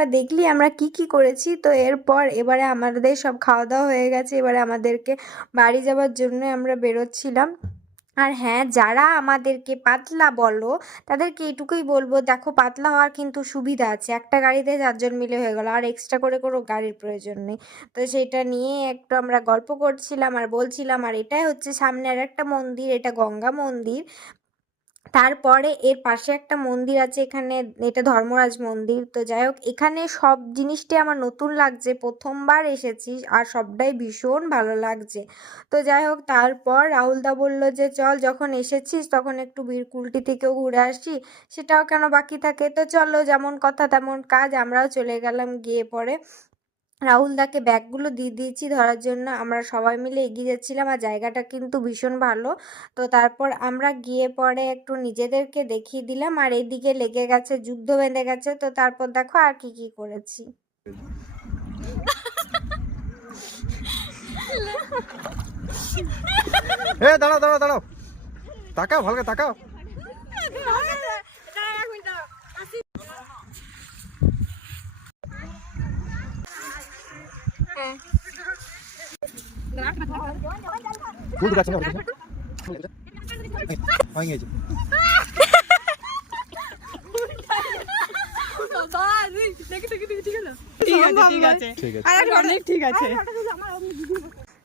তোমরা দেখলি আমরা কি করেছি। তো এরপর এবারে আমাদের সব খাওয়া দাওয়া হয়ে গেছে, এবারে আমাদেরকে বাড়ি যাওয়ার জন্য আমরা বেরোচ্ছিলাম। আর হ্যাঁ, যারা আমাদেরকে পাতলা বলো তাদেরকে এটুকুই বলবো, দেখো পাতলা হওয়ার কিন্তু সুবিধা আছে, একটা গাড়িতে 4 জন মিলে হয়ে গেল, আর এক্সট্রা করে কোনো গাড়ির প্রয়োজন নেই। তো সেটা নিয়ে একটু আমরা গল্প করছিলাম আর বলছিলাম। আর এটাই হচ্ছে সামনে আর একটা মন্দির, এটা গঙ্গা মন্দির। তারপরে এর পাশে একটা মন্দির আছে, এখানে এটা ধর্মরাজ মন্দির। তো যাই হোক, এখানে সব জিনিসটাই আমার নতুন লাগছে, প্রথমবার এসেছি আর সবটাই ভীষণ ভালো লাগছে। তো যাই হোক, তারপর রাহুলদা বলল যে চল, যখন এসেছিস তখন একটু বীরকুলটি থেকেও ঘুরে আসি, সেটাও কেন বাকি থাকে। তো চলো, যেমন কথা তেমন কাজ, আমরাও চলে গেলাম। গিয়ে পরে রাহুলদাকে ব্যাগগুলো দিয়ে দিয়েছি ধরার জন্য, আমরা সবাই মিলে এগিয়ে যাচ্ছিলাম। আর জায়গাটা কিন্তু ভীষণ ভালো। তো তারপর আমরা গিয়ে পরে একটু নিজেদেরকে দেখিয়ে দিলাম, আর এইদিকে লেগে গেছে, যুদ্ধ বেঁধে গেছে। তো তারপর দেখো আর কি করেছি। দাঁড়াও দাঁড়াও দাঁড়াও, তাকাও ভালো করে তাকাও। ফুল গাছ না হয়ে গেছে।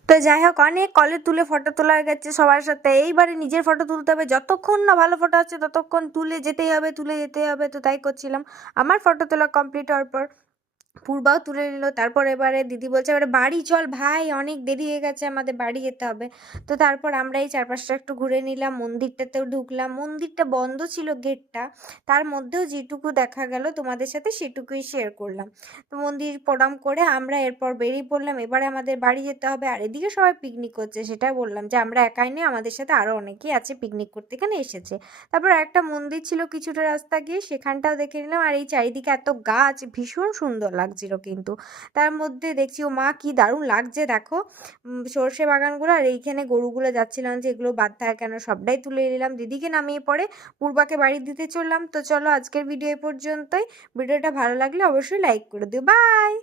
তো যাই হোক, অনেক কলে তুলে ফটো তোলা গেছে সবার সাথে। এইবারে নিজের ফটো তুলতে হবে, যতক্ষণ না ভালো ফটো আছে ততক্ষণ তুলে যেতেই হবে। তো তাই করছিলাম। আমার ফটো তোলা কমপ্লিট হওয়ার পর পূর্বাও তুলে নিল। তারপর এবারে দিদি বলছে এবারে বাড়ি চল ভাই, অনেক দেরি হয়ে গেছে, আমাদের বাড়ি যেতে হবে। তো তারপর আমরা এই চারপাশটা একটু ঘুরে নিলাম, মন্দিরটাতেও ঢুকলাম। মন্দিরটা বন্ধ ছিল গেটটা, তার মধ্যেও যেটুকু দেখা গেল তোমাদের সাথে সেটুকুই শেয়ার করলাম। তো মন্দির প্রণাম করে আমরা এরপর বেরিয়ে পড়লাম, এবারে আমাদের বাড়ি যেতে হবে। আর এদিকে সবাই পিকনিক করছে, সেটা বললাম যে আমরা একাই নেই, আমাদের সাথে আরও অনেকেই আছে পিকনিক করতে, এখানে এসেছে। তারপর একটা মন্দির ছিল কিছুটা রাস্তা গিয়ে, সেখানটাও দেখে নিলাম। আর এই চারিদিকে এত গাছ, ভীষণ সুন্দর লাগছিল কিন্তু। তার মধ্যে দেখছি ও মা কি দারুণ লাগছে দেখো, সর্ষে বাগানগুলো। আর এইখানে গরুগুলো যাচ্ছিলাম যে এগুলো বাদ থাকে কেন, সবটাই তুলে নিলাম। দিদিকে নামিয়ে পরে পূর্বাকে বাড়ি দিতে চললাম। তো চলো, আজকের ভিডিও এ পর্যন্তই। ভিডিওটা ভালো লাগলে অবশ্যই লাইক করে দিও। বাই।